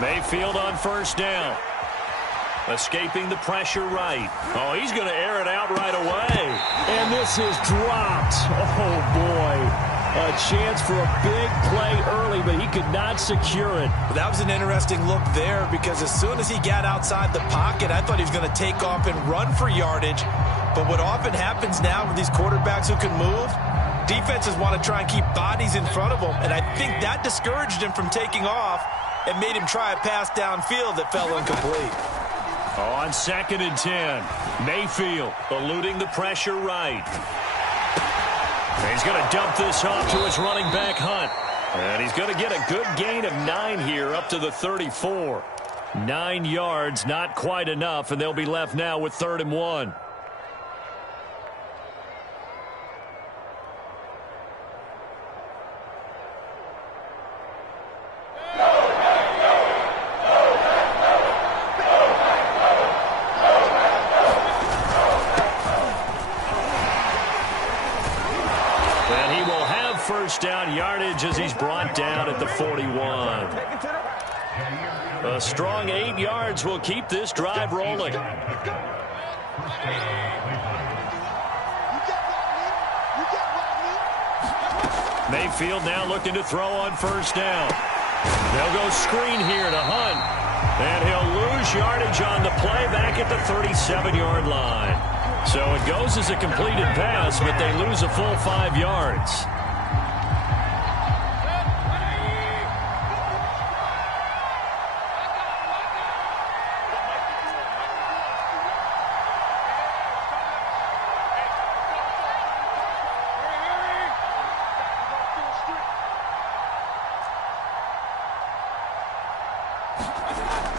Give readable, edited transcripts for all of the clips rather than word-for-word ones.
Mayfield on first down. Escaping the pressure right. Oh, he's going to air it out right away. And this is dropped. Oh, boy. A chance for a big play early, but he could not secure it. That was an interesting look there because as soon as he got outside the pocket, I thought he was going to take off and run for yardage. But what often happens now with these quarterbacks who can move, defenses want to try and keep bodies in front of them, and I think that discouraged him from taking off and made him try a pass downfield that fell incomplete. On 2nd and 10, Mayfield eluding the pressure right. He's going to dump this off to his running back, Hunt. And he's going to get a good gain of 9 here up to the 34. 9 yards, not quite enough, and they'll be left now with 3rd and 1. Down yardage as he's brought down at the 41. A strong 8 yards will keep this drive rolling. Mayfield now looking to throw on first down. They'll go screen here to Hunt. And he'll lose yardage on the play back at the 37-yard line. So it goes as a completed pass, but they lose a full 5 yards.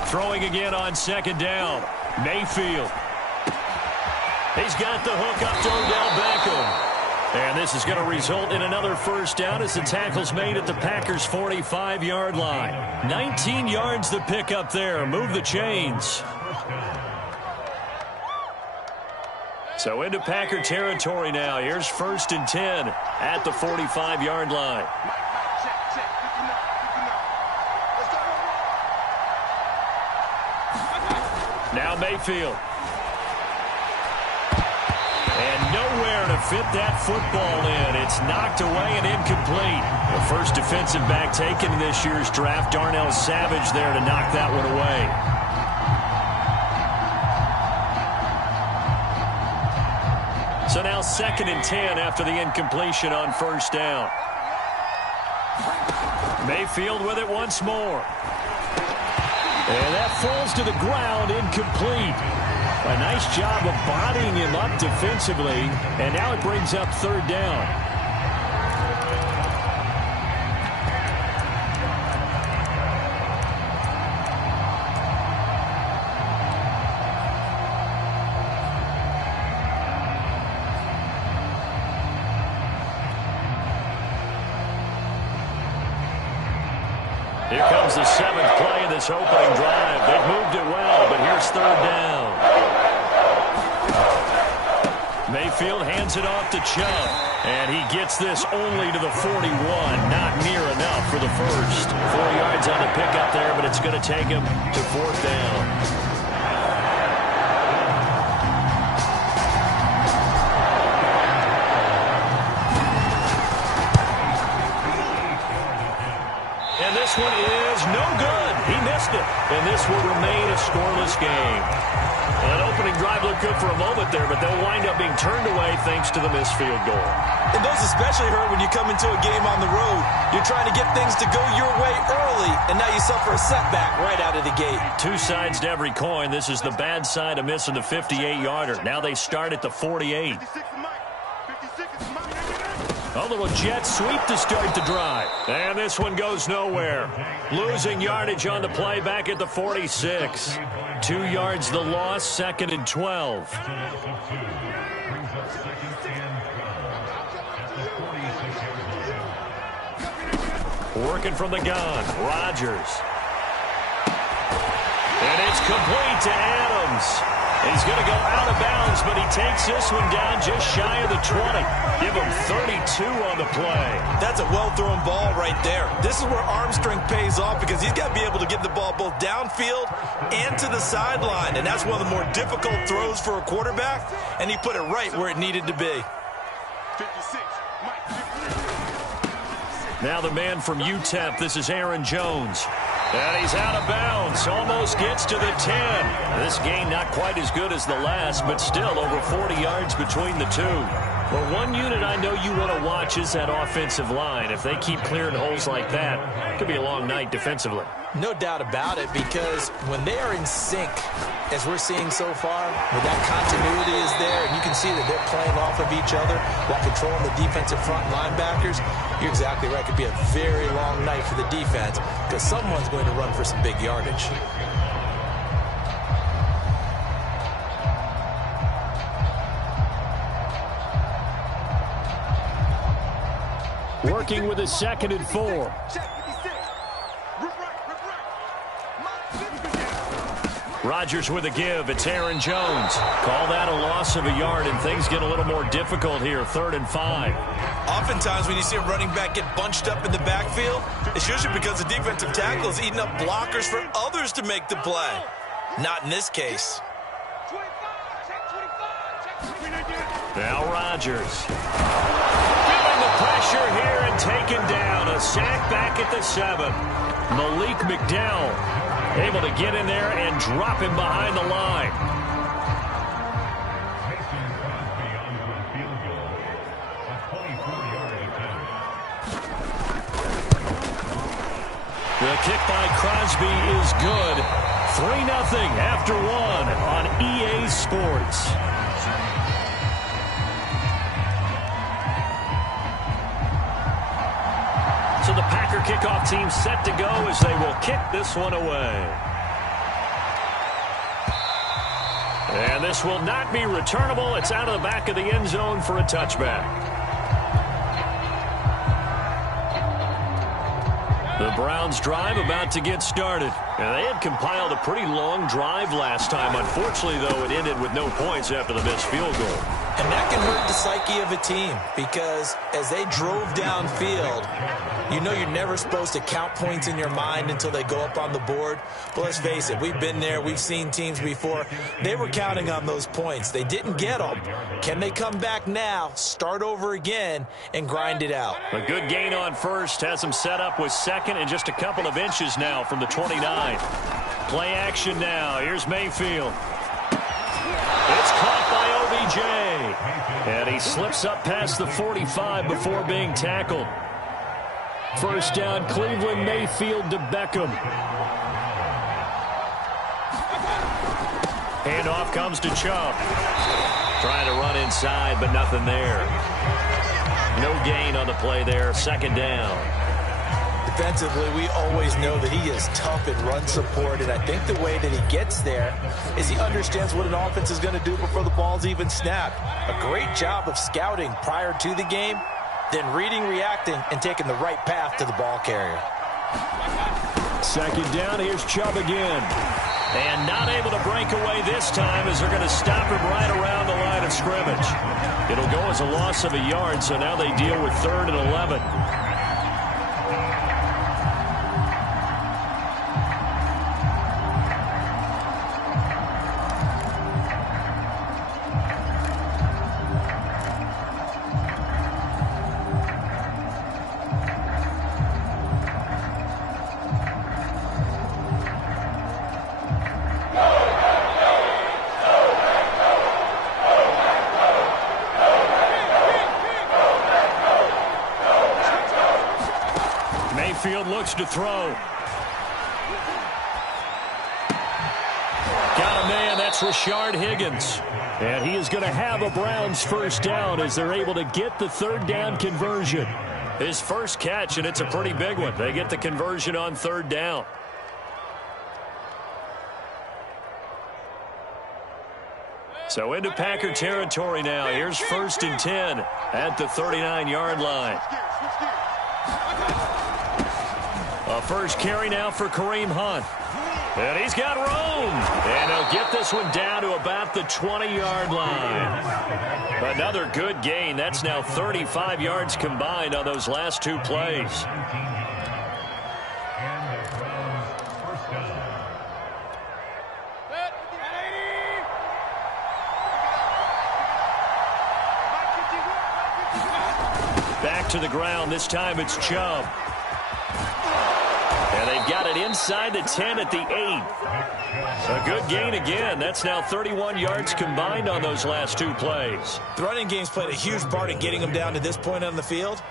Throwing again on 2nd down. Mayfield. He's got the hook up to Odell Beckham. And this is going to result in another first down as the tackle's made at the Packers' 45-yard line. 19 yards to pick up there. Move the chains. So into Packer territory now. Here's 1st and 10 at the 45-yard line. Now Mayfield. And nowhere to fit that football in. It's knocked away and incomplete. The first defensive back taken in this year's draft, Darnell Savage, there to knock that one away. So now 2nd and 10 after the incompletion on first down. Mayfield with it once more. And that falls to the ground, incomplete. A nice job of bodying him up defensively, and now it brings up 3rd down. Here comes the 7th play of this opening drive. They've moved it well, but here's 3rd down. Mayfield hands it off to Chubb, and he gets this only to the 41. Not near enough for the first. 4 yards on the pickup there, but it's going to take him to 4th down. This one is no good. He missed it. And this will remain a scoreless game. Well, that opening drive looked good for a moment there, but they'll wind up being turned away thanks to the missed field goal. And those especially hurt when you come into a game on the road. You're trying to get things to go your way early, and now you suffer a setback right out of the gate. 2 sides to every coin. This is the bad side of missing the 58-yarder. Now they start at the 48. A little jet sweep to start the drive. And this one goes nowhere. Losing yardage on the play back at the 46. 2 yards the loss, 2nd and 12. Working from the gun, Rodgers. And it's complete to Adams. He's going to go out of bounds, but he takes this one down just shy of the 20. Give him 32 on the play. That's a well-thrown ball right there. This is where arm strength pays off because he's got to be able to get the ball both downfield and to the sideline, and that's one of the more difficult throws for a quarterback, and he put it right where it needed to be. 56. Now the man from UTEP, this is Aaron Jones. And he's out of bounds, almost gets to the 10. This game not quite as good as the last, but still over 40 yards between the two. Well, one unit I know you want to watch is that offensive line. If they keep clearing holes like that, it could be a long night defensively. No doubt about it, because when they are in sync, as we're seeing so far, when that continuity is there, and you can see that they're playing off of each other while controlling the defensive front linebackers, you're exactly right. It could be a very long night for the defense because someone's going to run for some big yardage. Working with a 2nd and 4. Rodgers with a give. It's Aaron Jones. Call that a loss of a yard, and things get a little more difficult here. 3rd and 5. Oftentimes when you see a running back get bunched up in the backfield, it's usually because the defensive tackle is eating up blockers for others to make the play. Not in this case. Now Rodgers. Feeling the pressure here and taken down. A sack back at the 7. Malik McDowell able to get in there and drop him behind the line. The kick by Crosby is good. 3-0 after 1 on EA Sports. So the Packer kickoff team set to go as they will kick this one away. And this will not be returnable. It's out of the back of the end zone for a touchback. The Browns drive about to get started. And they had compiled a pretty long drive last time. Unfortunately, though, it ended with no points after the missed field goal. And that can hurt the psyche of a team because as they drove downfield, you know you're never supposed to count points in your mind until they go up on the board. But let's face it, we've been there. We've seen teams before. They were counting on those points. They didn't get them. Can they come back now, start over again, and grind it out? A good gain on first. Has them set up with 2nd and just a couple of inches now from the 29. Play action now. Here's Mayfield. It's caught by OBJ. And he slips up past the 45 before being tackled. First down, Cleveland. Mayfield to Beckham. Handoff comes to Chubb. Trying to run inside, but nothing there. No gain on the play there. 2nd down. Defensively, we always know that he is tough in run support, and I think the way that he gets there is he understands what an offense is going to do before the ball's even snapped. A great job of scouting prior to the game, then reading, reacting, and taking the right path to the ball carrier. 2nd down, here's Chubb again. And not able to break away this time as they're going to stop him right around the line of scrimmage. It'll go as a loss of a yard, so now they deal with 3rd and 11. Mayfield looks to throw. Got a man, that's Rashard Higgins. And he is going to have a Browns first down as they're able to get the 3rd down conversion. His first catch, and it's a pretty big one. They get the conversion on 3rd down. So into Packer territory now. Here's 1st and 10 at the 39-yard line. A first carry now for Kareem Hunt. And he's got room. And he'll get this one down to about the 20-yard line. Another good gain. That's now 35 yards combined on those last two plays. Back to the ground. This time it's Chubb. And they've got it inside the 10 at the 8. A good gain again. That's now 31 yards combined on those last two plays. The running game's played a huge part in getting them down to this point on the field.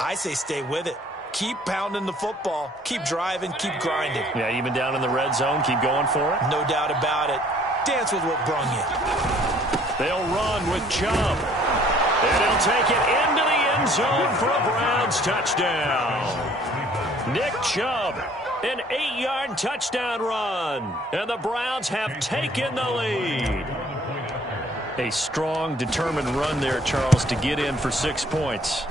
I say stay with it. Keep pounding the football. Keep driving. Keep grinding. Yeah, even down in the red zone, keep going for it. No doubt about it. Dance with what brung you. They'll run with Chubb. And he'll take it into the end zone for a Browns touchdown. Nick Chubb, an 8-yard touchdown run. And the Browns have taken the lead. A strong, determined run there, Charles, to get in for 6 points.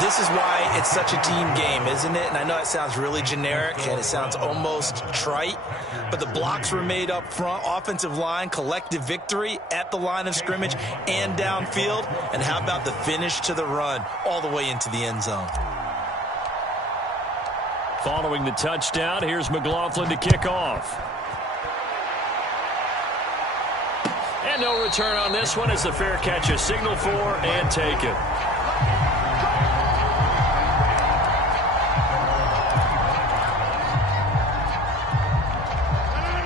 This is why it's such a team game, isn't it? And I know it sounds really generic and it sounds almost trite, but the blocks were made up front, offensive line, collective victory at the line of scrimmage and downfield. And how about the finish to the run all the way into the end zone? Following the touchdown, here's McLaughlin to kick off. And no return on this one as the fair catch is signaled for and taken.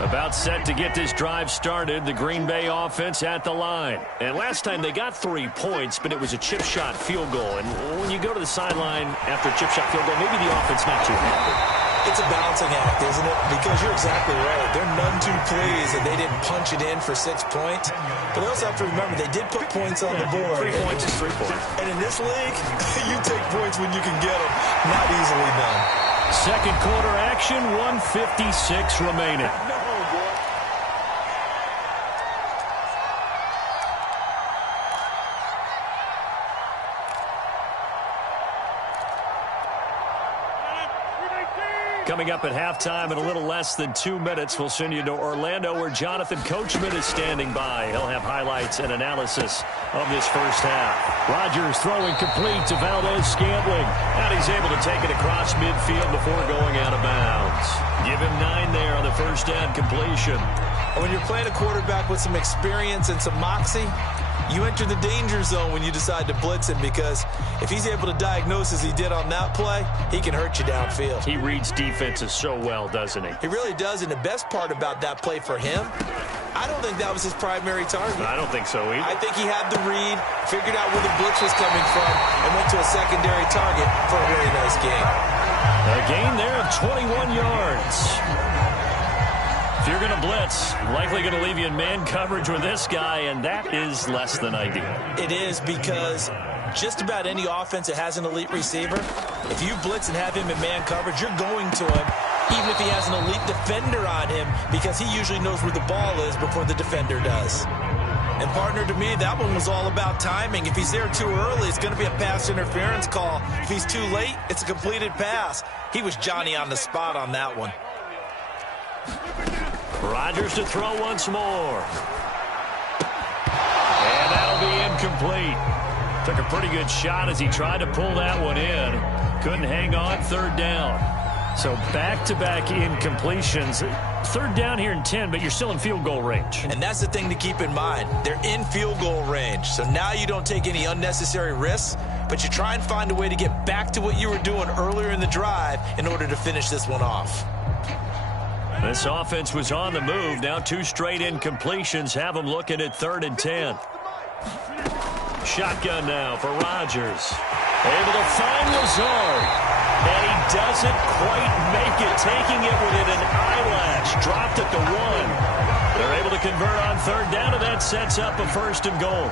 About set to get this drive started, the Green Bay offense at the line. And last time they got 3 points, but it was a chip shot field goal. And when you go to the sideline after a chip shot field goal, maybe the offense not too happy. It's a balancing act, isn't it? Because you're exactly right. They're none too pleased that they didn't punch it in for 6 points. But they also have to remember they did put points on the board. 3 points is 3 points. And in this league, you take points when you can get them. Not easily done. Second quarter action, 1:56 remaining. Coming up at halftime in a little less than 2 minutes, we'll send you to Orlando where Jonathan Coachman is standing by. He'll have highlights and analysis of this first half. Rodgers throwing complete to Valdez-Scantling. And he's able to take it across midfield before going out of bounds. Give him 9 there on the first down completion. When you're playing a quarterback with some experience and some moxie, you enter the danger zone when you decide to blitz him, because if he's able to diagnose as he did on that play, he can hurt you downfield. He reads defenses so well, doesn't he? He really does, and the best part about that play for him, I don't think that was his primary target. I don't think so either. I think he had the read, figured out where the blitz was coming from, and went to a secondary target for a really nice gain. A gain there of 21 yards. If you're going to blitz, likely going to leave you in man coverage with this guy, and that is less than ideal. It is, because just about any offense that has an elite receiver, if you blitz and have him in man coverage, you're going to him, even if he has an elite defender on him, because he usually knows where the ball is before the defender does. And, partner, to me, that one was all about timing. If he's there too early, it's going to be a pass interference call. If he's too late, it's a completed pass. He was Johnny on the spot on that one. Rodgers to throw once more. And that'll be incomplete. Took a pretty good shot as he tried to pull that one in. Couldn't hang on, third down. So back-to-back incompletions. Third down here in 10, but you're still in field goal range. And that's the thing to keep in mind. They're in field goal range. So now you don't take any unnecessary risks, but you try and find a way to get back to what you were doing earlier in the drive in order to finish this one off. This offense was on the move. Now 2 straight incompletions have them looking at 3rd and 10. Shotgun now for Rodgers. Able to find Lazard. And he doesn't quite make it, taking it within an eyelash. Dropped at the 1. They're able to convert on 3rd down, and that sets up a 1st and goal.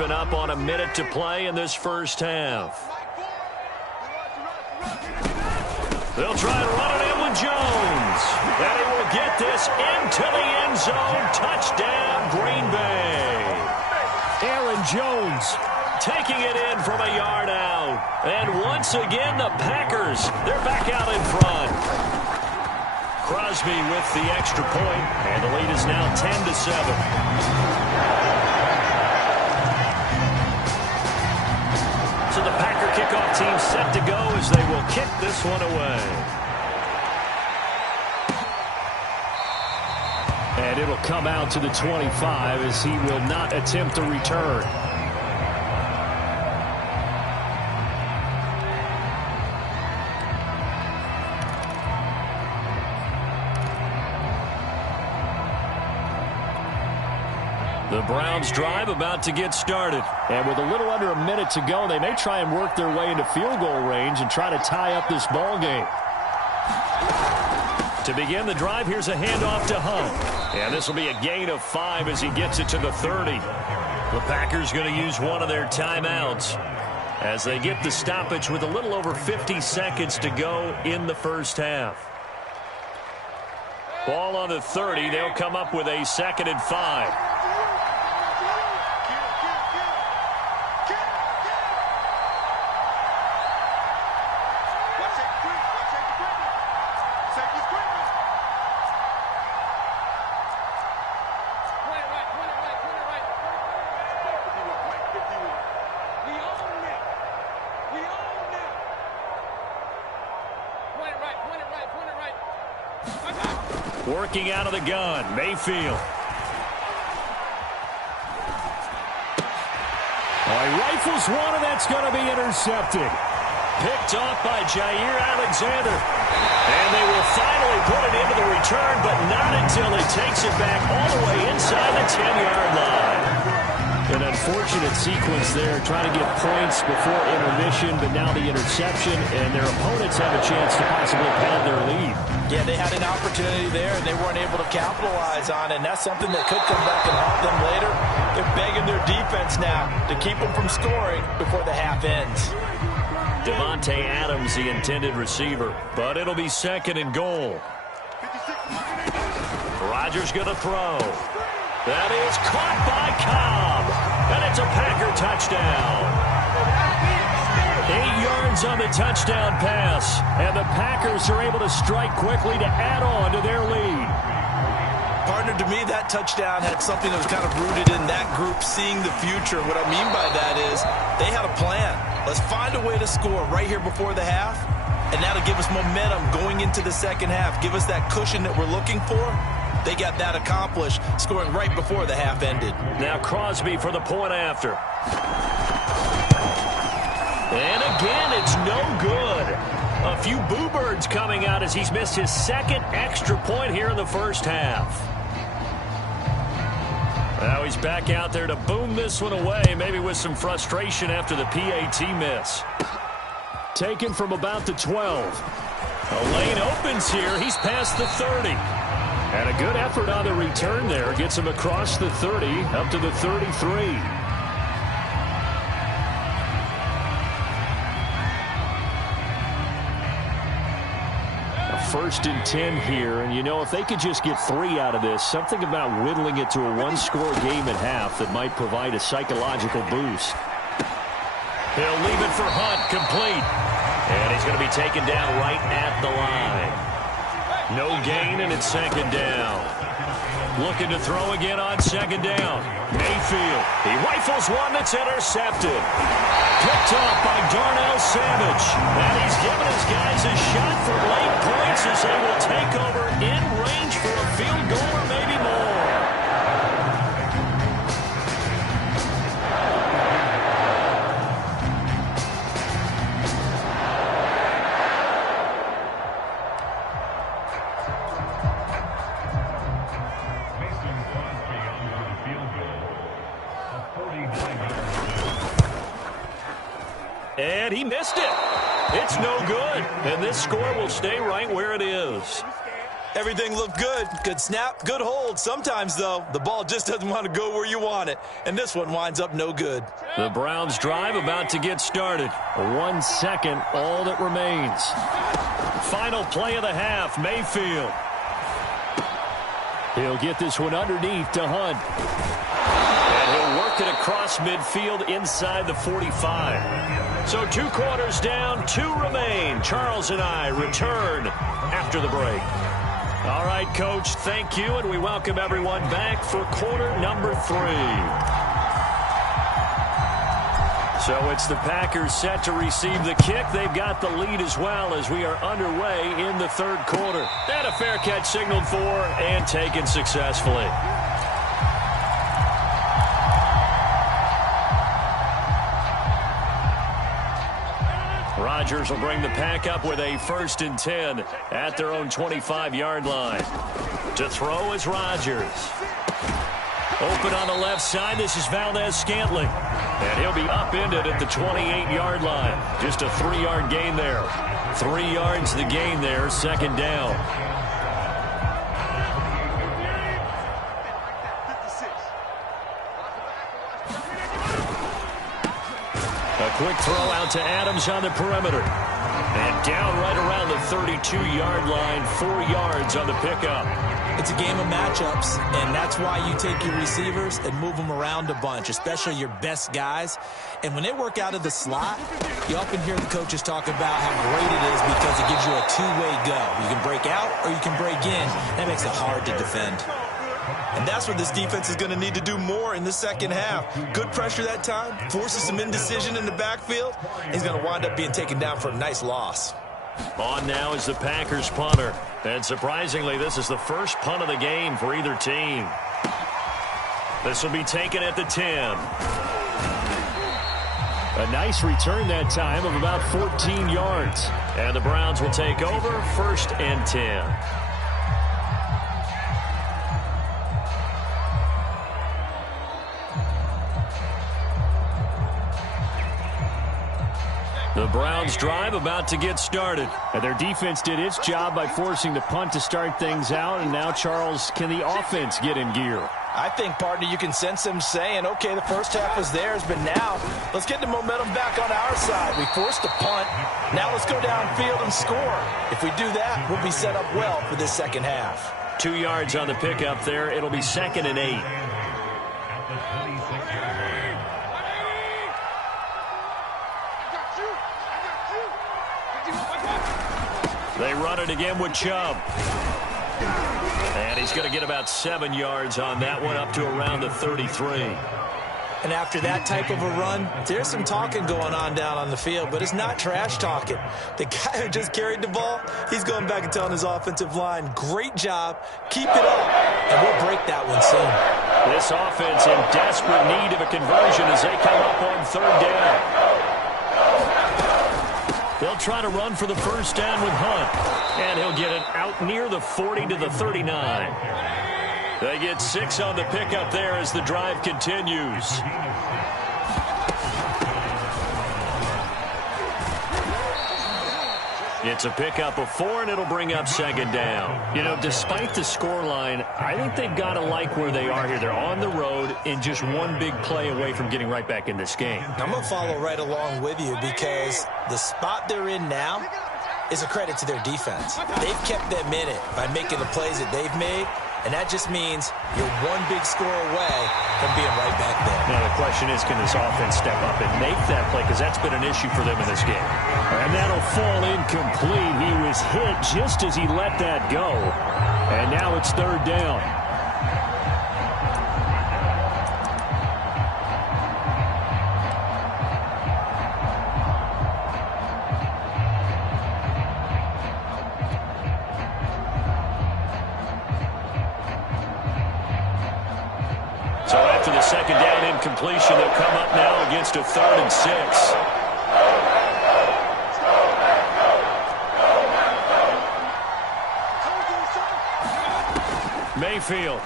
creeping up on a minute to play in this first half. They'll try to run it in with Jones. And he will get this into the end zone. Touchdown, Green Bay. Aaron Jones taking it in from a yard out. And once again, the Packers, they're back out in front. Crosby with the extra point, and the lead is now 10-7. So the Packer kickoff team set to go as they will kick this one away. And it'll come out to the 25 as he will not attempt to return. The Browns drive about to get started. And with a little under a minute to go, they may try and work their way into field goal range and try to tie up this ball game. To begin the drive, here's a handoff to Hunt. And this will be a gain of 5 as he gets it to the 30. The Packers going to use one of their timeouts as they get the stoppage with a little over 50 seconds to go in the first half. Ball on the 30. They'll come up with a 2nd and 5. Working out of the gun, Mayfield. He rifles one, and that's going to be intercepted. Picked off by Jair Alexander. And they will finally put it into the return, but not until he takes it back all the way inside the 10-yard line. An unfortunate sequence there, trying to get points before intermission, but now the interception, and their opponents have a chance to possibly pad their lead. Yeah, they had an opportunity there, and they weren't able to capitalize on it, and that's something that could come back and haunt them later. They're begging their defense now to keep them from scoring before the half ends. Devontae Adams, the intended receiver, but it'll be 2nd and goal. Rodgers going to throw. That is caught by Cobb, and it's a Packer touchdown. 8 yards on the touchdown pass, and the Packers are able to strike quickly to add on to their lead. Partner, to me, that touchdown had something that was kind of rooted in that group seeing the future. What I mean by that is they had a plan. Let's find a way to score right here before the half, and that'll give us momentum going into the second half. Give us that cushion that we're looking for. They got that accomplished, scoring right before the half ended. Now Crosby for the point after. And again, it's no good. A few boo birds coming out as he's missed his 2nd extra point here in the first half. Now he's back out there to boom this one away, maybe with some frustration after the PAT miss. Taken from about the 12. A lane opens here. He's past the 30. And a good effort on the return there. Gets him across the 30, up to the 33. A 1st and 10 here. And, you know, if they could just get 3 out of this, something about whittling it to a 1-score game at half that might provide a psychological boost. He'll leave it for Hunt, complete. And he's going to be taken down right at the line. No gain, and it's 2nd down. Looking to throw again on 2nd down. Mayfield. He rifles one that's intercepted. Picked off by Darnell Savage. And he's given his guys a shot for late points as they will take over in range for a field goal or maybe more. And he missed it. It's no good. And this score will stay right where it is. Everything looked good. Good snap, good hold. Sometimes, though, the ball just doesn't want to go where you want it. And this one winds up no good. The Browns drive about to get started. 1 second, all that remains. Final play of the half, Mayfield. He'll get this one underneath to Hunt. And he'll work it across midfield inside the 45. So 2 quarters down, 2 remain. Charles and I return after the break. All right, Coach, thank you, and we welcome everyone back for quarter number 3. So it's the Packers set to receive the kick. They've got the lead as well as we are underway in the 3rd quarter. And a fair catch signaled for and taken successfully. Rodgers will bring the pack up with a 1st and 10 at their own 25-yard line. To throw is Rodgers. Open on the left side, this is Valdez-Scantling. And he'll be upended at the 28-yard line. Just a 3-yard gain there. 3 yards the gain there, 2nd down. A quick throw out to Adams on the perimeter. And down right around the 32-yard line, 4 yards on the pickup. It's a game of matchups, and that's why you take your receivers and move them around a bunch, especially your best guys. And when they work out of the slot, you often hear the coaches talk about how great it is because it gives you a 2-way go. You can break out or you can break in. That makes it hard to defend. And that's what this defense is going to need to do more in the 2nd half. Good pressure that time, forces some indecision in the backfield. He's going to wind up being taken down for a nice loss. On now is the Packers punter. And surprisingly, this is the first punt of the game for either team. This will be taken at the 10. A nice return that time of about 14 yards. And the Browns will take over 1st and 10. The Browns drive about to get started. And their defense did its job by forcing the punt to start things out. And now, Charles, can the offense get in gear? I think, partner, you can sense them saying, okay, the first half was theirs, but now let's get the momentum back on our side. We forced a punt. Now let's go downfield and score. If we do that, we'll be set up well for this 2nd half. 2 yards on the pickup there. It'll be 2nd and 8. They run it again with Chubb. And he's going to get about 7 yards on that one, up to around the 33. And after that type of a run, there's some talking going on down on the field, but it's not trash talking. The guy who just carried the ball, he's going back and telling his offensive line, great job, keep it up, and we'll break that one soon. This offense in desperate need of a conversion as they come up on 3rd down. They'll try to run for the 1st down with Hunt. And he'll get it out near the 40 to the 39. They get 6 on the pickup there as the drive continues. It's a pickup of 4, and it'll bring up 2nd down. You know, despite the scoreline, I think they've got to like where they are here. They're on the road and just one big play away from getting right back in this game. I'm going to follow right along with you because the spot they're in now is a credit to their defense. They've kept them in it by making the plays that they've made, and that just means you're one big score away from being right back there. Now the question is, can this offense step up and make that play? Because that's been an issue for them in this game. And that'll fall incomplete. He was hit just as he let that go. And now it's 3rd down. So after the 2nd down incompletion, they'll come up now against a 3rd and 6. Mayfield.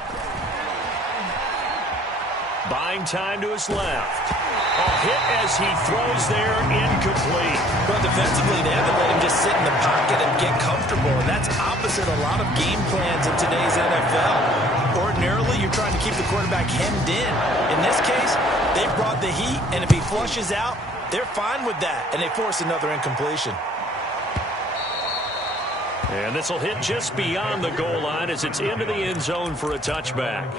Buying time to his left. A hit as he throws there, incomplete. But defensively, they haven't let him just sit in the pocket and get comfortable, and that's opposite opposite a lot of game plans in today's NFL. Ordinarily, you're trying to keep the quarterback hemmed in. In this case, they brought the heat, and if he flushes out, they're fine with that, and they force another incompletion. And this will hit just beyond the goal line as it's into the end zone for a touchback.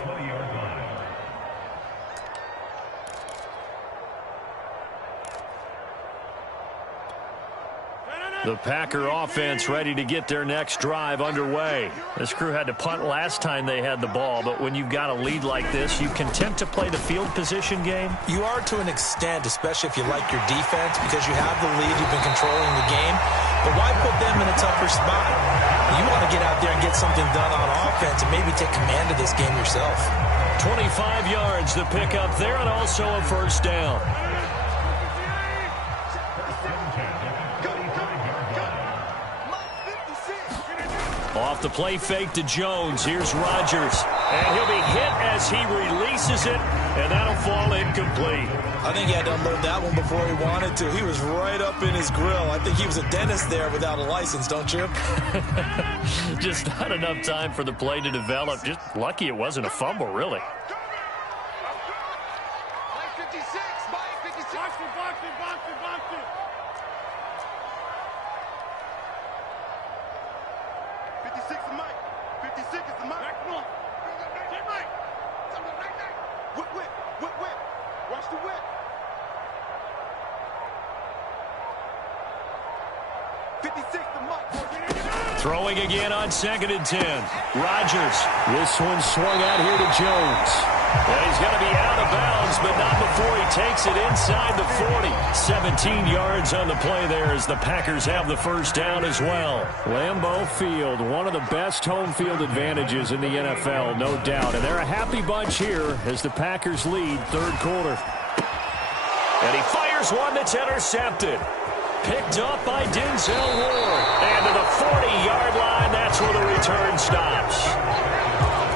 The Packer offense ready to get their next drive underway. This crew had to punt last time they had the ball, but when you've got a lead like this, you content to play the field position game? You are to an extent, especially if you like your defense, because you have the lead, you've been controlling the game. But why put them in a tougher spot? You want to get out there and get something done on offense and maybe take command of this game yourself. 25 yards the pick up there, and also a first down. Off the play fake to Jones. Here's Rodgers. And he'll be hit as he releases it, and that'll fall incomplete. I think he had to unload that one before he wanted to. He was right up in his grill. I think he was a dentist there without a license, don't you? Just not enough time for the play to develop. Just lucky it wasn't a fumble, really. Throwing again on 2nd and 10. Rodgers. This one swung out here to Jones. And he's going to be out of bounds, but not before he takes it inside the 40. 17 yards on the play there as the Packers have the first down as well. Lambeau Field, one of the best home field advantages in the NFL, no doubt. And they're a happy bunch here as the Packers lead third quarter. And he fires one that's intercepted. Picked up by Denzel Ward. And to the 40-yard line, that's where the return stops.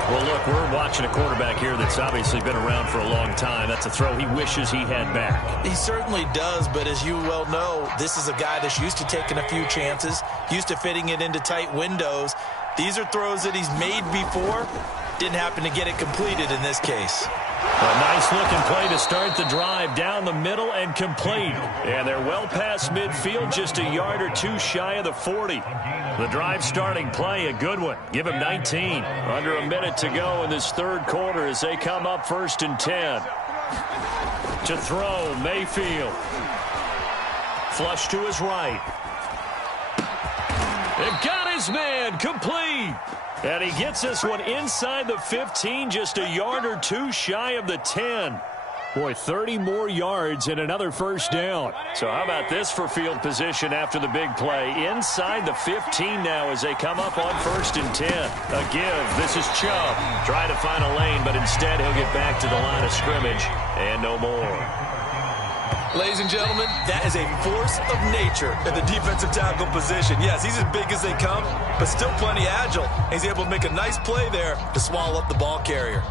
Well, look, we're watching a quarterback here that's obviously been around for a long time. That's a throw he wishes he had back. He certainly does, but as you well know, this is a guy that's used to taking a few chances, used to fitting it into tight windows. These are throws that he's made before. Didn't happen to get it completed in this case. A nice-looking play to start the drive down the middle and complete. And they're well past midfield, just a yard or two shy of the 40. The drive starting play, a good one. Give him 19. Under a minute to go in this third quarter as they come up 1st and 10. To throw, Mayfield. Flush to his right. They've got his man, complete. And he gets this one inside the 15, just a yard or two shy of the 10. Boy, 30 more yards and another first down. So how about this for field position after the big play? Inside the 15 now as they come up on 1st and 10. A give. This is Chubb. Trying to find a lane, but instead he'll get back to the line of scrimmage. And no more. Ladies and gentlemen, that is a force of nature in the defensive tackle position. Yes, he's as big as they come, but still plenty agile. He's able to make a nice play there to swallow up the ball carrier.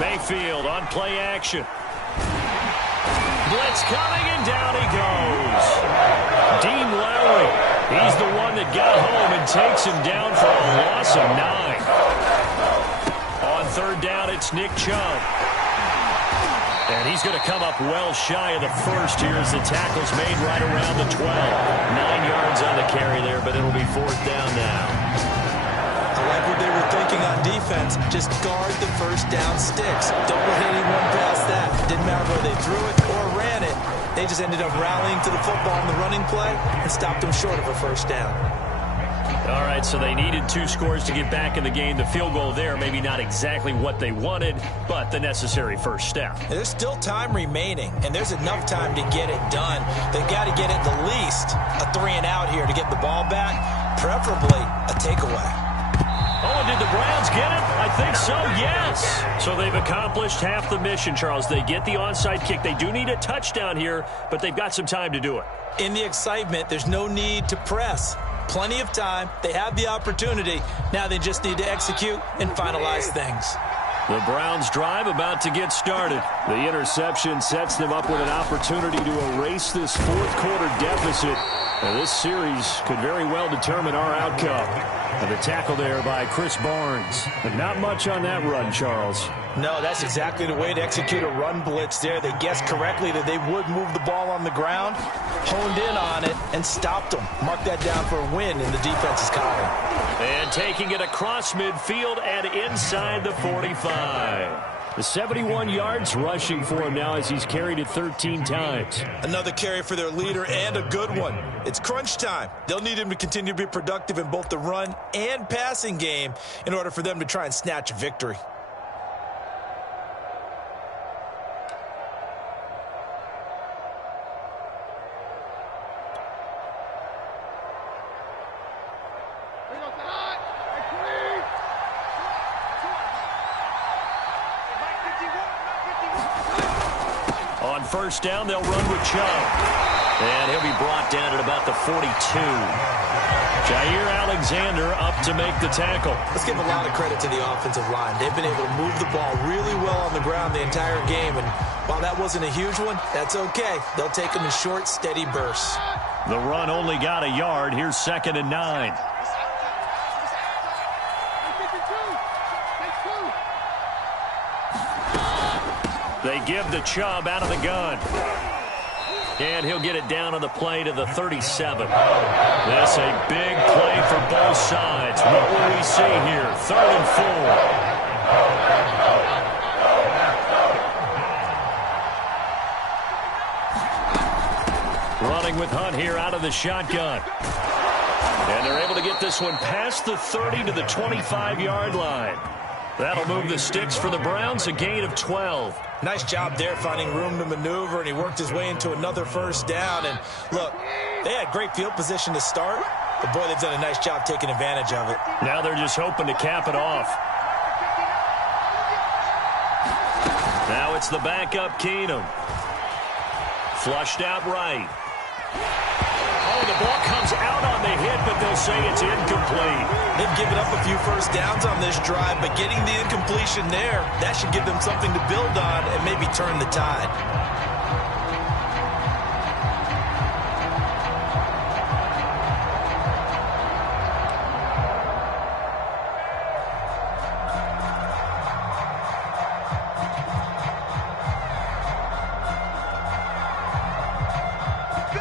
Mayfield on play action. Blitz coming, and down he goes. Dean Lowry, he's the one that got home and takes him down for a loss of 9. On 3rd down, it's Nick Chubb. And he's going to come up well shy of the first here as the tackle's made right around the 12. 9 yards on the carry there, but it'll be 4th down now. I like what they were thinking on defense. Just guard the first down sticks. Don't let anyone pass that. Didn't matter whether they threw it or ran it. They just ended up rallying to the football in the running play and stopped them short of a first down. All right, so they needed 2 scores to get back in the game. The field goal there, maybe not exactly what they wanted, but the necessary first step. There's still time remaining, and there's enough time to get it done. They've got to get at the least a 3-and-out here to get the ball back, preferably a takeaway. Oh, and did the Browns get it? I think so, yes. So they've accomplished half the mission, Charles. They get the onside kick. They do need a touchdown here, but they've got some time to do it. In the excitement, there's no need to press. Plenty of time. They have the opportunity. Now they just need to execute and finalize things. The Browns' drive about to get started. The interception sets them up with an opportunity to erase this fourth-quarter deficit. Now, this series could very well determine our outcome. And the tackle there by Chris Barnes. But not much on that run, Charles. No, that's exactly the way to execute a run blitz there. They guessed correctly that they would move the ball on the ground, honed in on it, and stopped them. Mark that down for a win in the defense's column. And taking it across midfield and inside the 45. The 71 yards rushing for him now as he's carried it 13 times. Another carry for their leader and a good one. It's crunch time. They'll need him to continue to be productive in both the run and passing game in order for them to try and snatch a victory. On first down, they'll run with Chubb. And he'll be brought down at about the 42. Jair Alexander up to make the tackle. Let's give a lot of credit to the offensive line. They've been able to move the ball really well on the ground the entire game. And while that wasn't a huge one, that's okay. They'll take them in short, steady bursts. The run only got a yard. Here's 2nd and 9. They give the Chubb out of the gun. And he'll get it down on the play to the 37. That's a big play for both sides. What will we see here? 3rd and 4. Running with Hunt here out of the shotgun. And they're able to get this one past the 30 to the 25-yard line. That'll move the sticks for the Browns, a gain of 12. Nice job there finding room to maneuver, and he worked his way into another first down. And look, they had great field position to start, but boy, they've done a nice job taking advantage of it. Now they're just hoping to cap it off. Now it's the backup Keenum. Flushed out right. Oh, the ball comes out on the hit, but they'll say it's incomplete. They've given up a few first downs on this drive, but getting the incompletion there, that should give them something to build on and maybe turn the tide.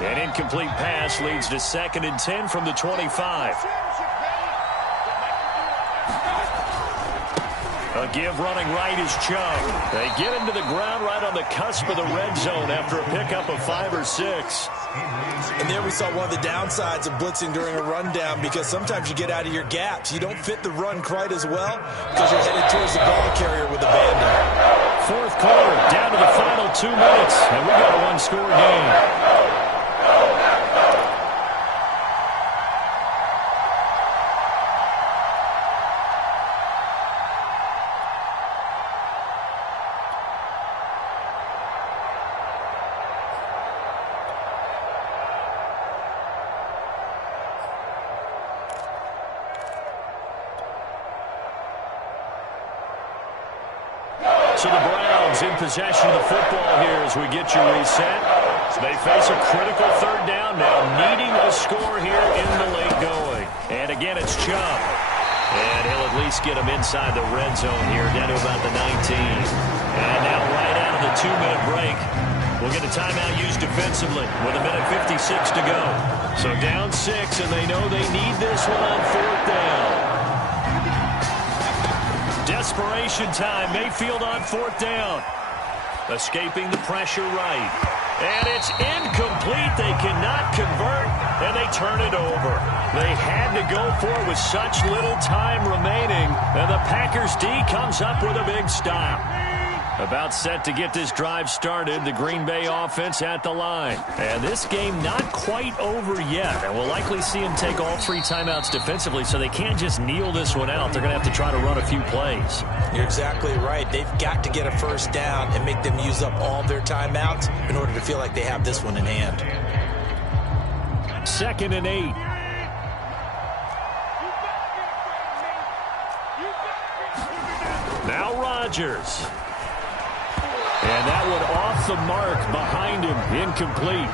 An incomplete pass leads to 2nd and 10 from the 25. A give running right is Chubb. They get him to the ground right on the cusp of the red zone after a pickup of 5 or 6. And there we saw one of the downsides of blitzing during a rundown, because sometimes you get out of your gaps. You don't fit the run quite as well because you're headed towards the ball carrier with a band-aid. 4th quarter, down to the final 2 minutes, and we got a one-score game. So the Browns in possession of the football here as we get you reset. So they face a critical 3rd down now, needing a score here in the late going. And again, it's Chubb. And he'll at least get him inside the red zone here, down to about the 19. And now right out of the 2-minute break, we'll get a timeout used defensively with 1:56 to go. So down 6, and they know they need this one on 4th down. Desperation time. Mayfield on 4th down. Escaping the pressure right. And it's incomplete. They cannot convert, and they turn it over. They had to go for it with such little time remaining, and the Packers D comes up with a big stop. About set to get this drive started, the Green Bay offense at the line. And this game not quite over yet. And we'll likely see them take all 3 timeouts defensively, so they can't just kneel this one out. They're going to have to try to run a few plays. You're exactly right. They've got to get a first down and make them use up all their timeouts in order to feel like they have this one in hand. 2nd and 8. Now Rodgers. And that one off the mark behind him, incomplete.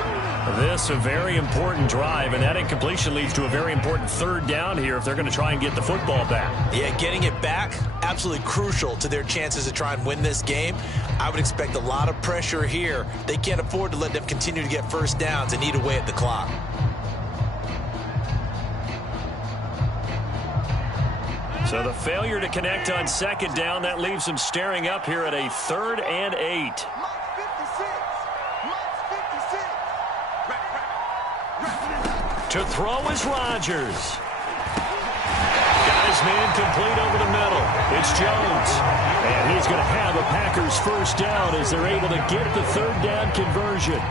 This a very important drive, and that incompletion leads to a very important third down here if they're going to try and get the football back. Yeah, getting it back, absolutely crucial to their chances to try and win this game. I would expect a lot of pressure here. They can't afford to let them continue to get first downs and eat away at the clock. So the failure to connect on second down, that leaves them staring up here at a 3rd and 8. To throw is Rodgers. Got his man complete over the middle. It's Jones. And he's going to have a Packers first down as they're able to get the third down conversion.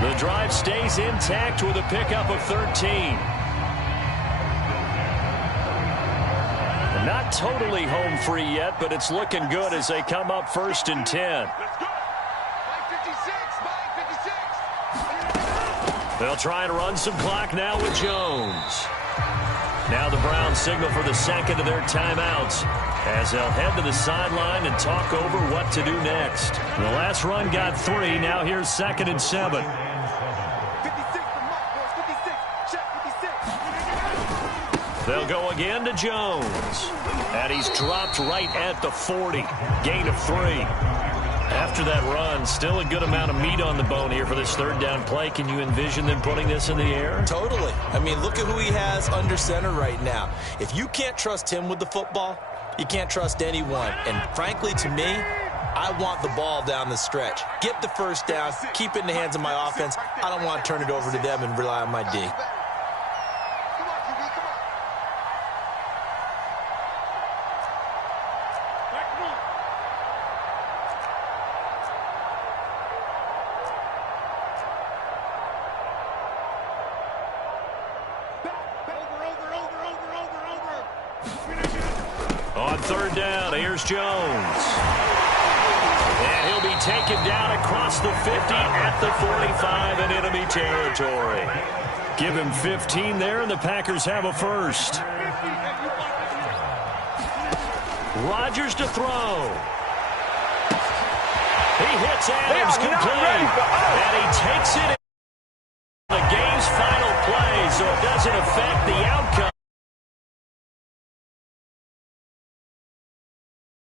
The drive stays intact with a pickup of 13. Not totally home free yet, but it's looking good as they come up 1st and 10. They'll try and run some clock now with Jones. Now the Browns signal for the second of their timeouts as they'll head to the sideline and talk over what to do next. The last run got 3. Now here's 2nd and 7. They'll go again to Jones. And he's dropped right at the 40. Gain of 3. After that run, still a good amount of meat on the bone here for this third down play. Can you envision them putting this in the air? Totally. I mean, look at who he has under center right now. If you can't trust him with the football, you can't trust anyone. And frankly, to me, I want the ball down the stretch. Get the first down, keep it in the hands of my offense. I don't want to turn it over to them and rely on my D. On third down, here's Jones. And he'll be taken down across the 50 at the 45 in enemy territory. Give him 15 there, and the Packers have a first. Rodgers to throw. He hits Adams complete. And he takes it.